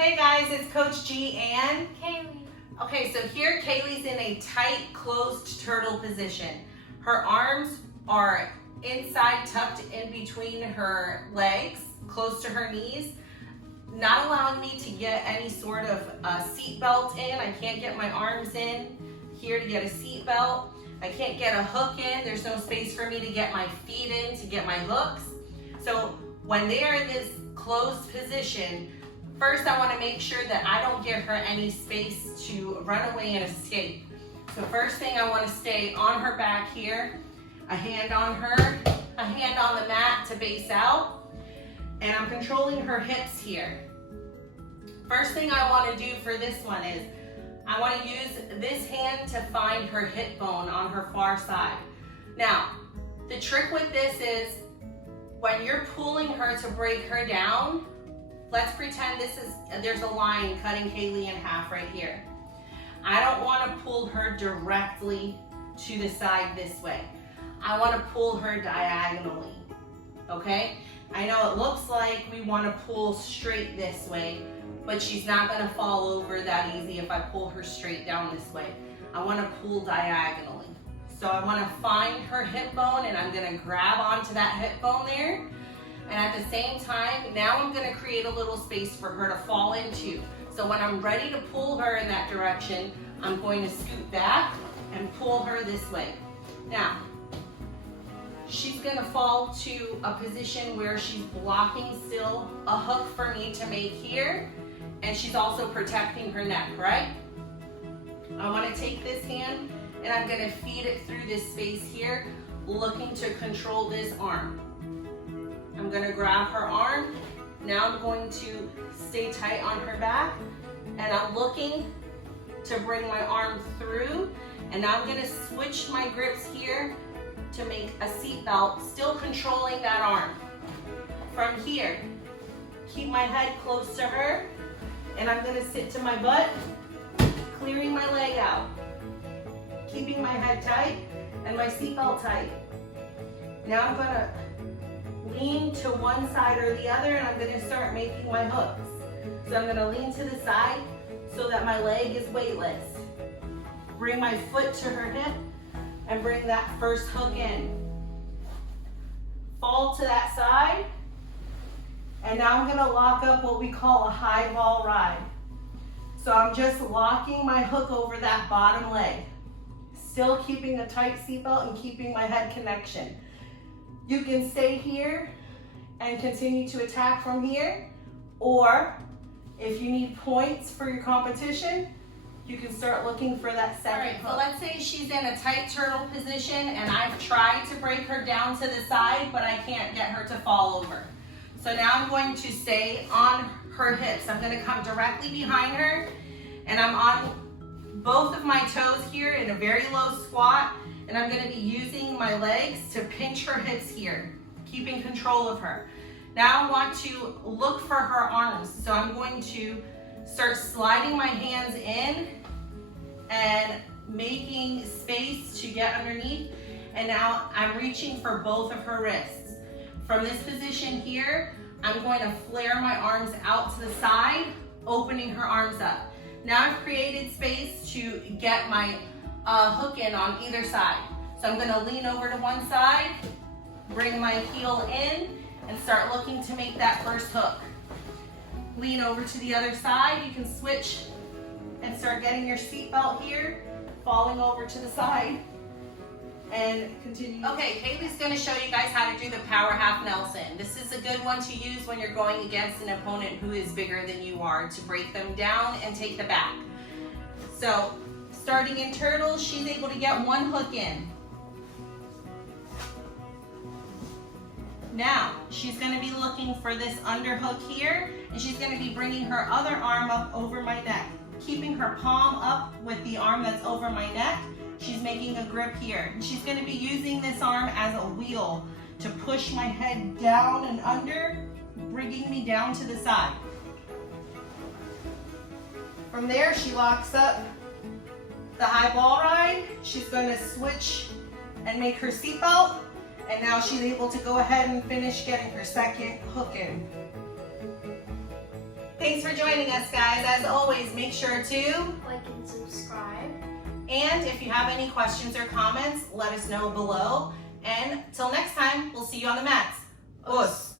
Hey guys, it's Coach G and Kaylee. Okay, so here Kaylee's in a tight, closed turtle position. Her arms are inside, tucked in between her legs, close to her knees, not allowing me to get any sort of seat belt in. I can't get my arms in here to get a seat belt. I can't get a hook in. There's no space for me to get my feet in, to get my hooks. So when they are in this closed position, first I want to make sure that I don't give her any space to run away and escape. So first thing, I want to stay on her back here, a hand on her, a hand on the mat to base out, and I'm controlling her hips here. First thing I want to do for this one is I want to use this hand to find her hip bone on her far side. Now, the trick with this is when you're pulling her to break her down, let's pretend there's a line cutting Kaylee in half right here. I don't want to pull her directly to the side this way. I want to pull her diagonally, okay? I know it looks like we want to pull straight this way, but she's not going to fall over that easy if I pull her straight down this way. I want to pull diagonally. So I want to find her hip bone, and I'm going to grab onto that hip bone there. And at the same time, now I'm going to create a little space for her to fall into. So when I'm ready to pull her in that direction, I'm going to scoot back and pull her this way. Now, she's going to fall to a position where she's blocking still a hook for me to make here, and she's also protecting her neck, right? I want to take this hand and I'm going to feed it through this space here, looking to control this arm. I'm going to grab her arm. Now I'm going to stay tight on her back, and I'm looking to bring my arm through, and now I'm going to switch my grips here to make a seat belt, still controlling that arm. From here, keep my head close to her, and I'm going to sit to my butt, clearing my leg out, keeping my head tight and my seat belt tight. Now I'm going to lean to one side or the other, and I'm going to start making my hooks. So I'm going to lean to the side so that my leg is weightless. Bring my foot to her hip and bring that first hook in. Fall to that side, and now I'm going to lock up what we call a high ball ride. So I'm just locking my hook over that bottom leg, still keeping a tight seatbelt and keeping my head connection. You can stay here and continue to attack from here, or if you need points for your competition, you can start looking for that second hook. So let's say she's in a tight turtle position and I've tried to break her down to the side, but I can't get her to fall over. So now I'm going to stay on her hips. I'm going to come directly behind her, and I'm on both of my toes here in a very low squat, and I'm going to be using my legs to pinch her hips here, keeping control of her. Now I want to look for her arms. So I'm going to start sliding my hands in and making space to get underneath. And now I'm reaching for both of her wrists. From this position here, I'm going to flare my arms out to the side, opening her arms up. Now I've created space to get my hook in on either side. So I'm going to lean over to one side, bring my heel in, and start looking to make that first hook. Lean over to the other side. You can switch and start getting your seat belt here, falling over to the side, and continue. Okay, Kaylee's going to show you guys how to do the power half Nelson. This is a good one to use when you're going against an opponent who is bigger than you are, to break them down and take the back. So starting in turtle, she's able to get one hook in. Now, she's going to be looking for this underhook here, and she's going to be bringing her other arm up over my neck, keeping her palm up with the arm that's over my neck. She's making a grip here. And she's going to be using this arm as a wheel to push my head down and under, bringing me down to the side. From there, she locks up the high ball ride. She's going to switch and make her seatbelt. And now she's able to go ahead and finish getting her second hook in. Thanks for joining us, guys. As always, make sure to like and subscribe. And if you have any questions or comments, let us know below. And till next time, we'll see you on the mats. Us.